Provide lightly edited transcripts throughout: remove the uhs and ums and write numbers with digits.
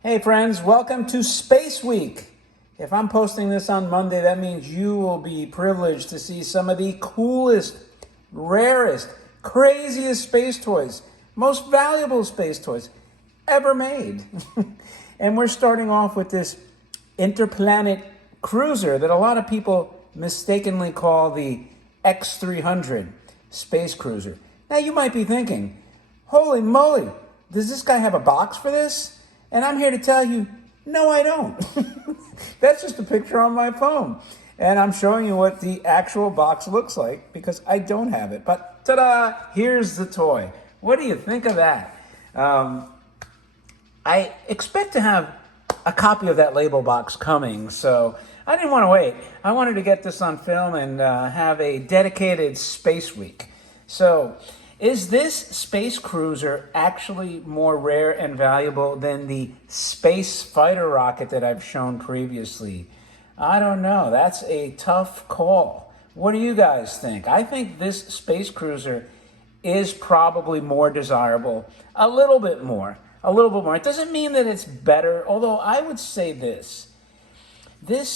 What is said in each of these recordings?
Hey friends, welcome to Space Week. If I'm posting this on Monday, that means you will be privileged to see some of the coolest, rarest, craziest space toys, most valuable space toys ever made. And we're starting off with this Interplanet Cruiser that a lot of people mistakenly call the X300 Space Cruiser. Now you might be thinking, holy moly, does this guy have a box for this? And I'm here to tell you, no, I don't. That's just a picture on my phone. And I'm showing you what the actual box looks like because I don't have it. But ta-da, here's the toy. What do you think of that? I expect to have a copy of that label box coming, so I didn't want to wait. I wanted to get this on film and have a dedicated Space Week. So, is this Space Cruiser actually more rare and valuable than the Space Fighter rocket that I've shown previously? I don't know. That's a tough call. What do you guys think? I think this Space Cruiser is probably more desirable. A little bit more. It doesn't mean that it's better, although I would say this. This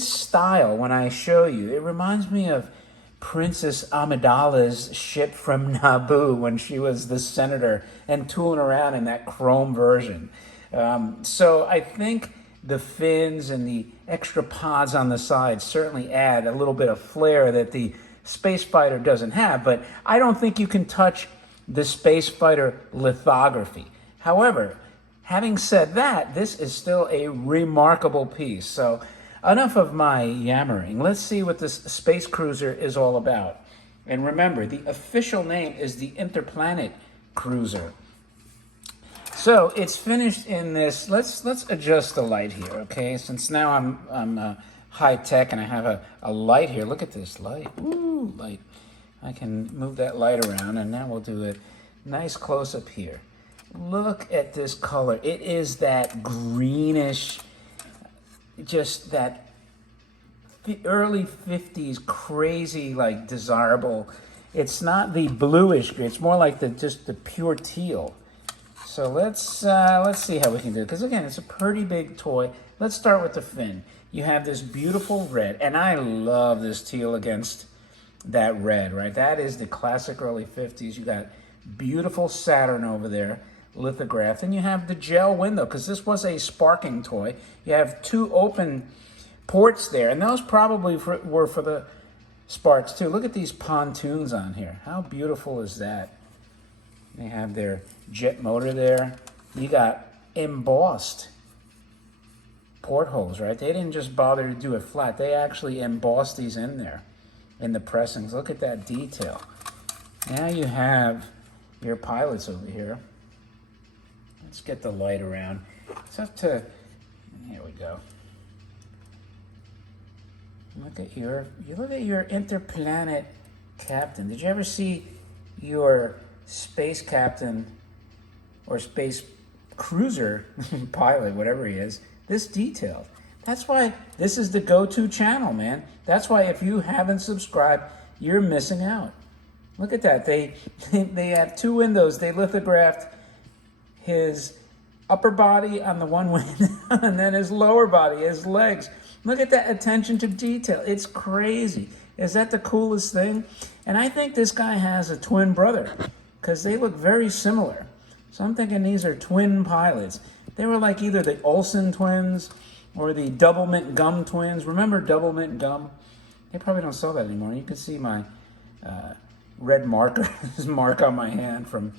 style, when I show you, it reminds me of Princess Amidala's ship from Naboo when she was the senator and tooling around in that chrome version. So I think the fins and the extra pods on the side certainly add a little bit of flair that the Space Fighter doesn't have, but I don't think you can touch the Space Fighter lithography. However, having said that, this is still a remarkable piece. So enough of my yammering. Let's see what this Space Cruiser is all about. And remember, the official name is the Interplanet Cruiser. So it's finished in this. Let's adjust the light here, okay? Since now I'm high tech and I have a light here. Look at this light. Ooh, light. I can move that light around, and now we'll do a nice close up here. Look at this color. It is that greenish, just that early 50s crazy, like desirable. It's not the bluish gray. It's more like just the pure teal. So let's see how we can do it. Because again, it's a pretty big toy. Let's start with the fin. You have this beautiful red, and I love this teal against that red, right? That is the classic early 50s. You got beautiful Saturn over there, lithographed, and you have the gel window, because this was a sparking toy. You have two open ports there, and those probably were for the sparks too. Look at these pontoons on here. How beautiful is that? They have their jet motor there. You got embossed portholes, right? They didn't just bother to do it flat. They actually embossed these in there in the pressings. Look at that detail. Now you have your pilots over here. Let's get the light around. It's up to, here we go. Look at your interplanet captain. Did you ever see your space captain or space cruiser pilot, whatever he is, this detailed? That's why this is the go-to channel, man. That's why if you haven't subscribed, you're missing out. Look at that. They have two windows. They lithographed his upper body on the one window and then his lower body, his legs. Look at that attention to detail. It's crazy. Is that the coolest thing? And I think this guy has a twin brother because they look very similar. So I'm thinking these are twin pilots. They were like either the Olsen twins or the Double Mint Gum twins. Remember Double Mint Gum? They probably don't sell that anymore. You can see my red mark on my hand from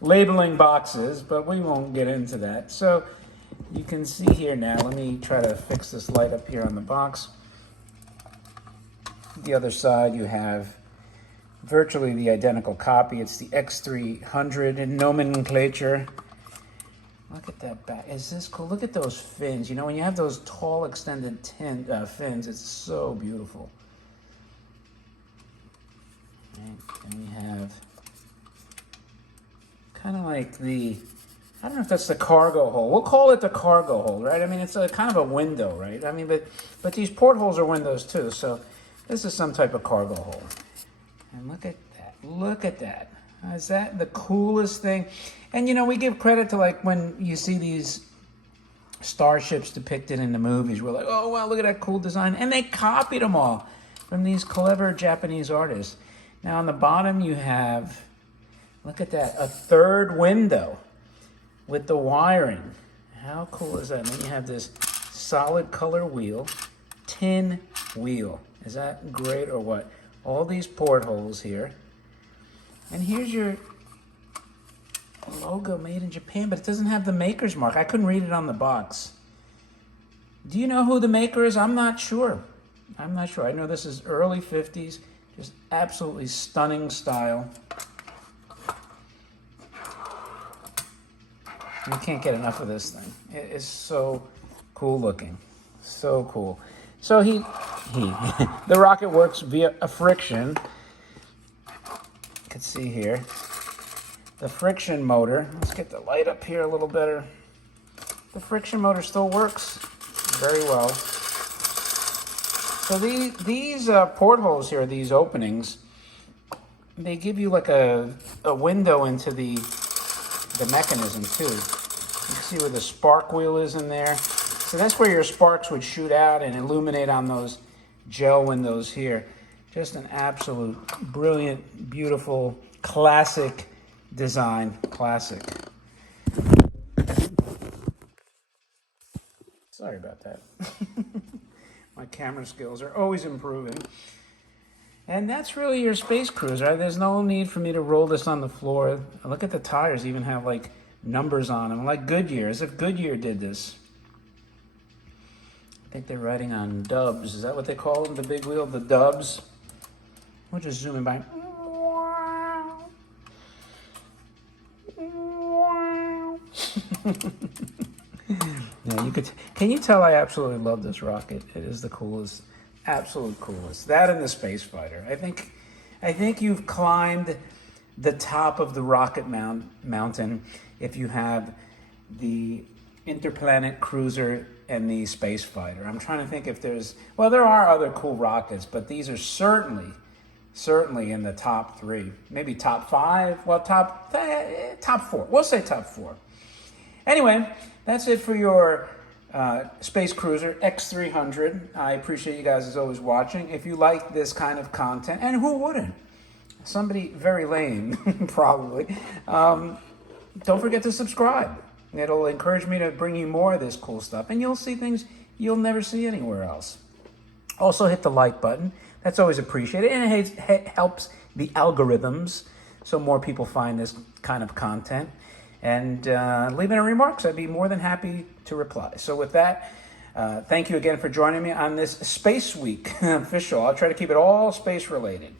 labeling boxes, but we won't get into that. So you can see here now, let me try to fix this light up here on the box. The other side you have virtually the identical copy. It's the X300 in nomenclature. Look at that back. Is this cool? Look at those fins. You know, when you have those tall extended fins, it's so beautiful. And we have kind of like the, I don't know if that's the cargo hold. We'll call it the cargo hold, right? I mean, it's a kind of a window, right? I mean, but these portholes are windows too, so this is some type of cargo hold. And look at that. Look at that. Is that the coolest thing? And you know, we give credit to, like, when you see these starships depicted in the movies, we're like, oh wow, look at that cool design. And they copied them all from these clever Japanese artists. Now on the bottom you have, look at that, a third window with the wiring. How cool is that? And then you have this solid color wheel, tin wheel. Is that great or what? All these portholes here. And here's your logo, made in Japan, but it doesn't have the maker's mark. I couldn't read it on the box. Do you know who the maker is? I'm not sure. I know this is early 50s, just absolutely stunning style. You can't get enough of this thing. It is so cool looking. So cool. So the rocket works via a friction. You can see here. The friction motor, let's get the light up here a little better. The friction motor still works very well. So these portholes here, these openings, they give you like a window into the mechanism too. You can see where the spark wheel is in there. So that's where your sparks would shoot out and illuminate on those gel windows here. Just an absolute brilliant, beautiful, classic design. Classic. Sorry about that. My camera skills are always improving. And that's really your space cruiser. There's no need for me to roll this on the floor. Look at the tires, even have like numbers on them, like Goodyear, as if Goodyear did this. I think they're riding on dubs. Is that what they call them, the big wheel, the dubs? We'll just zoom in by. Yeah, you could. Can you tell I absolutely love this rocket? It is the coolest, absolute coolest. That and the space fighter. I think you've climbed the top of the rocket mountain if you have the Interplanet Cruiser and the space fighter. I'm trying to think if there's. Well, there are other cool rockets, but these are certainly in the top 3, maybe top 5. Well, top 4. We'll say top 4. Anyway, that's it for your Space Cruiser X300. I appreciate you guys as always watching. If you like this kind of content, and who wouldn't? Somebody very lame, probably. Don't forget to subscribe. It'll encourage me to bring you more of this cool stuff, and you'll see things you'll never see anywhere else. Also, hit the like button. That's always appreciated, and it helps the algorithms so more people find this kind of content. And leave in remarks. I'd be more than happy to reply. So with that, thank you again for joining me on this Space Week official. I'll try to keep it all space related.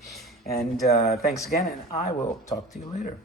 And thanks again, and I will talk to you later.